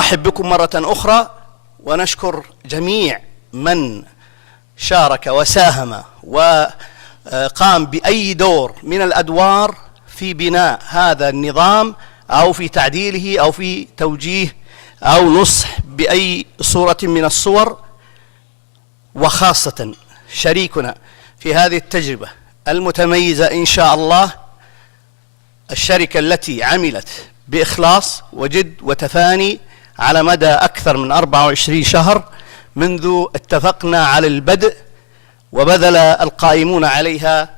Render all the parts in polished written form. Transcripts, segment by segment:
نرحب بكم مرة أخرى ونشكر جميع من شارك وساهم وقام بأي دور من الأدوار في بناء هذا النظام أو في تعديله أو في توجيه أو نصح بأي صورة من الصور، وخاصة شريكنا في هذه التجربة المتميزة إن شاء الله، الشركة التي عملت بإخلاص وجد وتفاني على مدى أكثر من 24 شهر منذ اتفقنا على البدء، وبذل القائمون عليها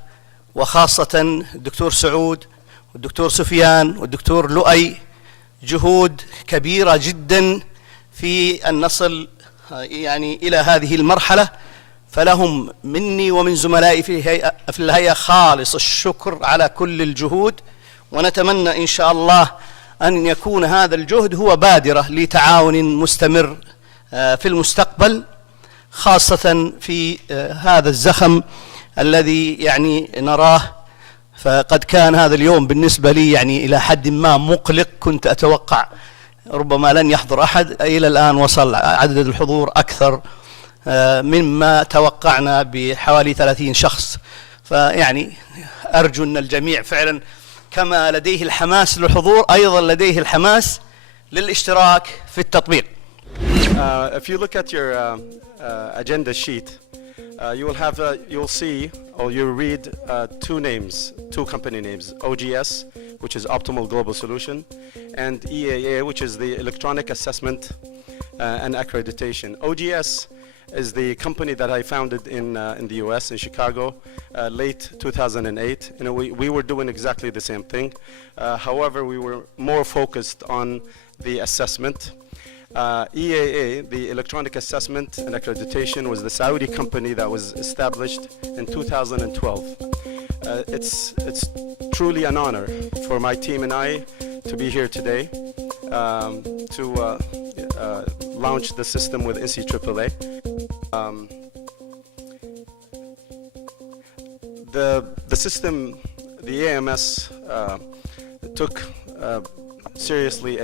وخاصة الدكتور سعود والدكتور سفيان والدكتور لؤي جهود كبيرة جدا في أن نصل يعني إلى هذه المرحلة، فلهم مني ومن زملائي في الهيئة خالص الشكر على كل الجهود، ونتمنى إن شاء الله أن يكون هذا الجهد هو بادرة لتعاون مستمر في المستقبل، خاصة في هذا الزخم الذي يعني نراه. فقد كان هذا اليوم بالنسبة لي يعني إلى حد ما مقلق، كنت أتوقع ربما لن يحضر أحد، إلى الآن وصل عدد الحضور أكثر مما توقعنا بحوالي 30 شخص. فيعني أرجو أن الجميع فعلا كما لديه الحماس للحضور أيضا لديه الحماس للاشتراك في التطبيق. If you look at your agenda sheet, you'll see or you'll read two company names: OGS, which is Optimal Global Solution, and EAA, which is the Electronic Assessment and Accreditation. OGS is the company that I founded in the US, in Chicago, late 2008. You know, we were doing exactly the same thing. However, we were more focused on the assessment. EAA, the Electronic Assessment and Accreditation, was the Saudi company that was established in 2012. It's truly an honor for my team and I to be here today to launch the system with NCAA. The system, the AMS, took seriously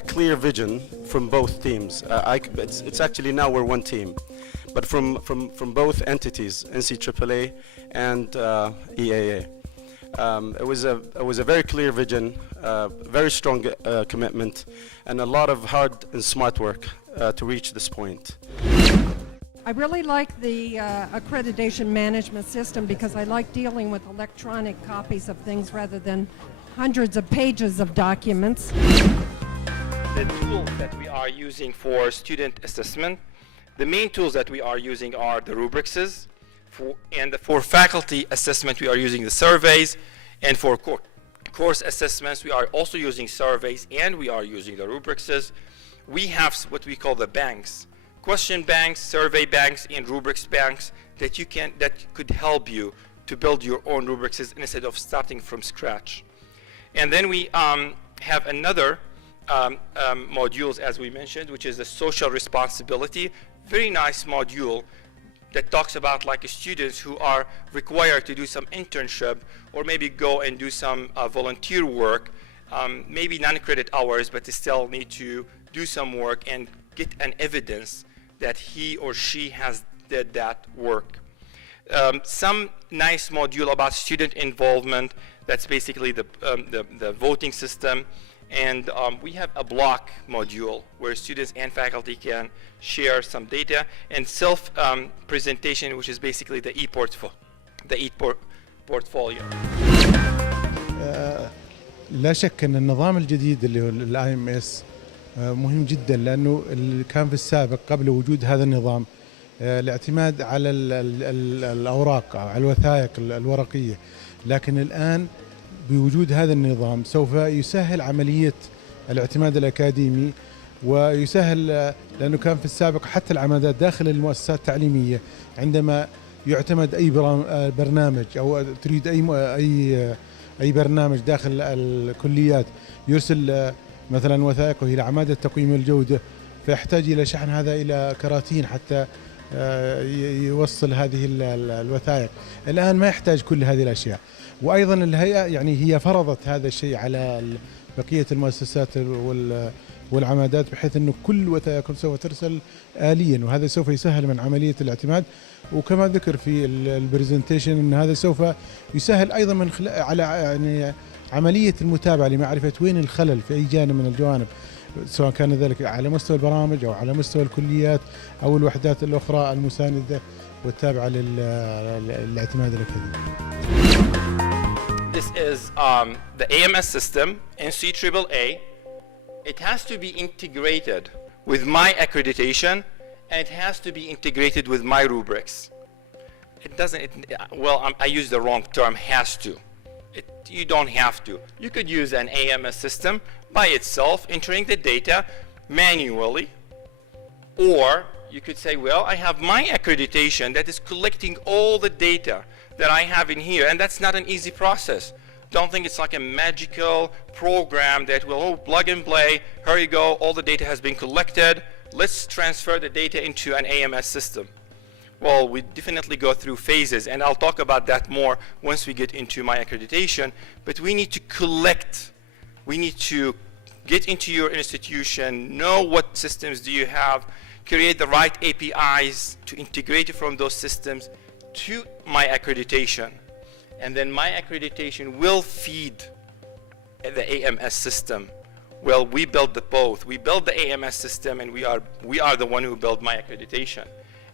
a clear vision from both teams. It's actually now we're one team, but from both entities, NCAA and EAA. It was a very clear vision, very strong commitment, and a lot of hard and smart work to reach this point. I really like the accreditation management system because I like dealing with electronic copies of things rather than hundreds of pages of documents. The tools that we are using for student assessment, the main tools that we are using are the rubrics, and for faculty assessment we are using the surveys, and for course assessments we are also using surveys and we are using the rubrics. We have what we call the banks, question banks, survey banks, and rubrics banks that could help you to build your own rubrics instead of starting from scratch. And then we have another modules, as we mentioned, which is the social responsibility. Very nice module that talks about like students who are required to do some internship or maybe go and do some volunteer work, maybe non-credit hours, but they still need to do some work and get an evidence that he or she has did that work. Some nice module about student involvement, that's basically the voting system, and we have a block module where students and faculty can share some data, and self-presentation, which is basically the e-portfolio. لا شك أن النظام الجديد اللي هو الIMS مهم جدا، لأنه اللي كان في السابق قبل وجود هذا النظام الاعتماد على الأوراق على الوثائق الورقية، لكن الآن بوجود هذا النظام سوف يسهل عملية الاعتماد الأكاديمي، ويسهل لأنه كان في السابق حتى العمادات داخل المؤسسات التعليمية عندما يعتمد أي برنامج أو تريد أي برنامج داخل الكليات يرسل مثلا وثائقه إلى عمادة تقييم الجودة، فيحتاج إلى شحن هذا إلى كراتين حتى يوصل هذه الوثائق. الآن ما يحتاج كل هذه الأشياء، وأيضا الهيئة يعني هي فرضت هذا الشيء على بقية المؤسسات والعمادات، بحيث أنه كل وثائقكم سوف ترسل آليا، وهذا سوف يسهل من عملية الاعتماد. وكما ذكر في البرزنتيشن أن هذا سوف يسهل أيضا من على يعني عملية المتابعة لمعرفة وين الخلل في أي جانب من الجوانب، سواء كان ذلك على مستوى البرامج أو على مستوى الكليات أو الوحدات الأخرى المساندة والتابعة للاعتماد الأكاديمي. This is the AMS system, NCAA. It has to be integrated with my accreditation, and it has to be integrated with my rubrics. It doesn't, I used the wrong term, has to. You don't have to. You could use an AMS system by itself, entering the data manually, or you could say, well, I have my accreditation that is collecting all the data that I have in here, and that's not an easy process. Don't think it's like a magical program that will plug and play, here you go, all the data has been collected, let's transfer the data into an AMS system. Well, we definitely go through phases, and I'll talk about that more once we get into my accreditation, but we need to collect, we need to get into your institution, know what systems do you have, create the right APIs to integrate from those systems to my accreditation. And then my accreditation will feed the AMS system. Well, we build the both. We build the AMS system, and we are the one who build my accreditation.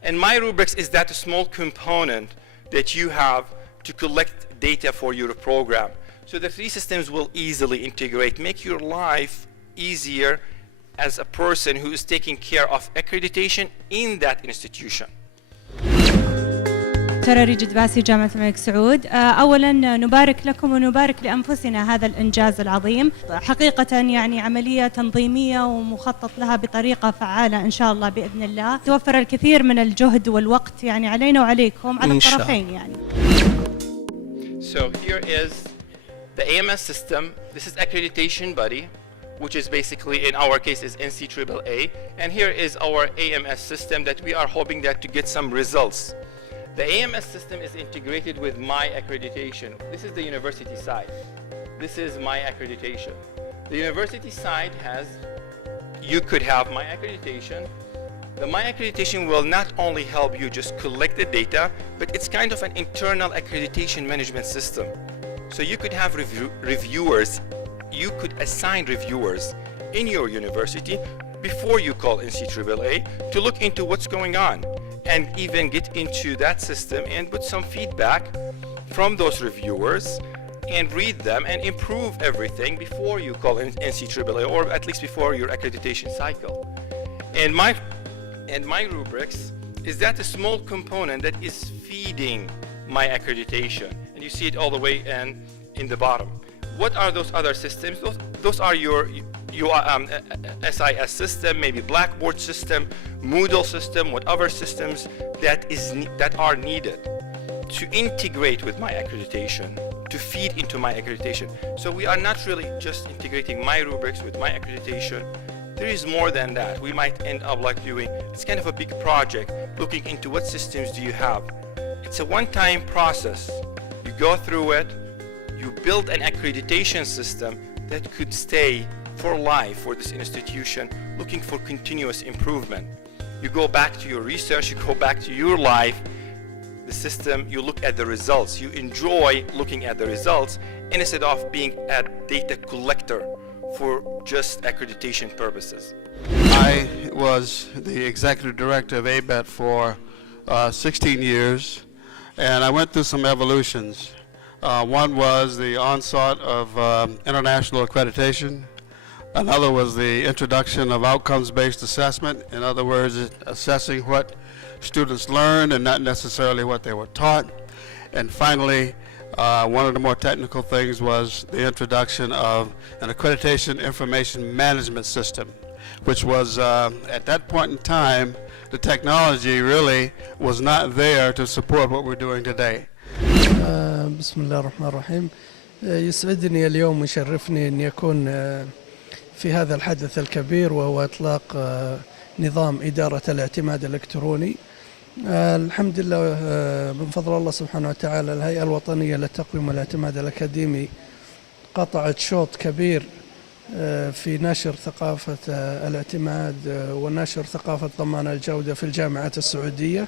And my rubrics is that small component that you have to collect data for your program. So the three systems will easily integrate, make your life easier as a person who is taking care of accreditation in that institution. دكتورة ريجد باسي جامعة الملك سعود. أولا نبارك لكم ونبارك لأنفسنا هذا الإنجاز العظيم. حقيقة يعني عملية تنظيمية ومخطط لها بطريقة فعالة إن شاء الله بإذن الله. توفر الكثير من الجهد والوقت يعني علينا وعليكم على الطرفين يعني. So here is the AMS system. This is Accreditation Buddy, which is basically in our case is NCAA, and here is our AMS system that we are hoping that to get some results. The AMS system is integrated with my accreditation. This is the university side. This is my accreditation. The university side has, you could have my accreditation. The my accreditation will not only help you just collect the data, but it's kind of an internal accreditation management system. So you could have reviewers, you could assign reviewers in your university before you call NCAA to look into what's going on, and even get into that system and put some feedback from those reviewers and read them and improve everything before you call NCAA, or at least before your accreditation cycle. And my rubrics is that a small component that is feeding my accreditation, and you see it all the way in the bottom. What are those other systems? Those are your SIS system, maybe Blackboard system, Moodle system, whatever systems that are needed to integrate with my accreditation, to feed into my accreditation. So we are not really just integrating my rubrics with my accreditation. There is more than that. We might end up like doing, it's kind of a big project, looking into what systems do you have. It's a one-time process. You go through it, you build an accreditation system that could stay for life for this institution, looking for continuous improvement. You go back to your research, you go back to your life, the system, you look at the results. You enjoy looking at the results instead of being a data collector for just accreditation purposes. I was the executive director of ABET for 16 years, and I went through some evolutions. One was the onslaught of international accreditation. Another was the introduction of outcomes-based assessment. In other words, assessing what students learned and not necessarily what they were taught. And finally, one of the more technical things was the introduction of an accreditation information management system, which was, at that point in time, the technology really was not there to support what we're doing today. بسم الله الرحمن الرحيم. يسعدني اليوم ويشرفني أن يكون في هذا الحدث الكبير، وهو إطلاق نظام إدارة الاعتماد الإلكتروني. الحمد لله من فضل الله سبحانه وتعالى الهيئة الوطنية للتقويم والاعتماد الأكاديمي قطعت شوط كبير في نشر ثقافة الاعتماد ونشر ثقافة ضمان الجودة في الجامعات السعودية.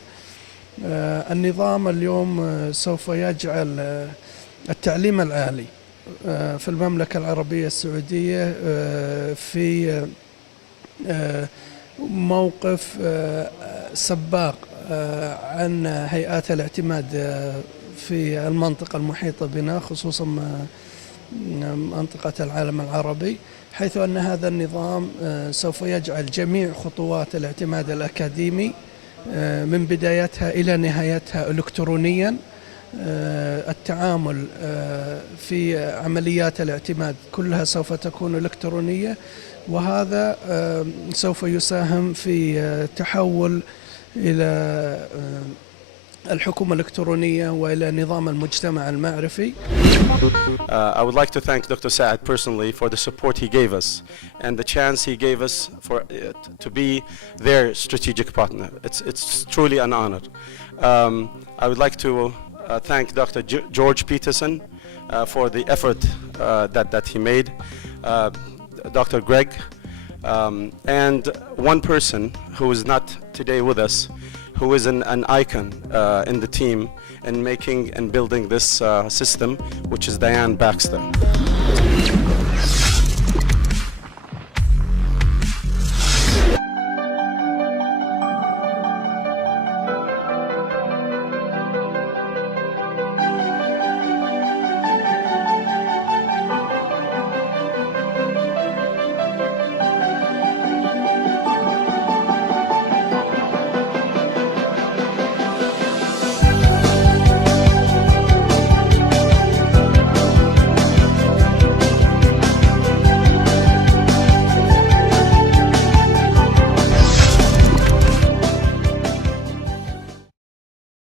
النظام اليوم سوف يجعل التعليم العالي في المملكة العربية السعودية في موقف سباق عن هيئات الاعتماد في المنطقة المحيطة بنا، خصوصا منطقة العالم العربي، حيث أن هذا النظام سوف يجعل جميع خطوات الاعتماد الأكاديمي من بدايتها إلى نهايتها إلكترونيا. التعامل في عمليات الاعتماد كلها سوف تكون إلكترونية، وهذا سوف يساهم في تحول إلى الحكومة الإلكترونية وإلى نظام المجتمع المعرفي. I would like to thank Dr. Saad personally for the support he gave us and the chance he gave us for to be their strategic partner. It's truly an honor. I would like to thank Dr. George Peterson for the effort that he made, Dr. Greg, and one person who is not today with us, who is an icon in the team in making and building this system, which is Diane Baxter.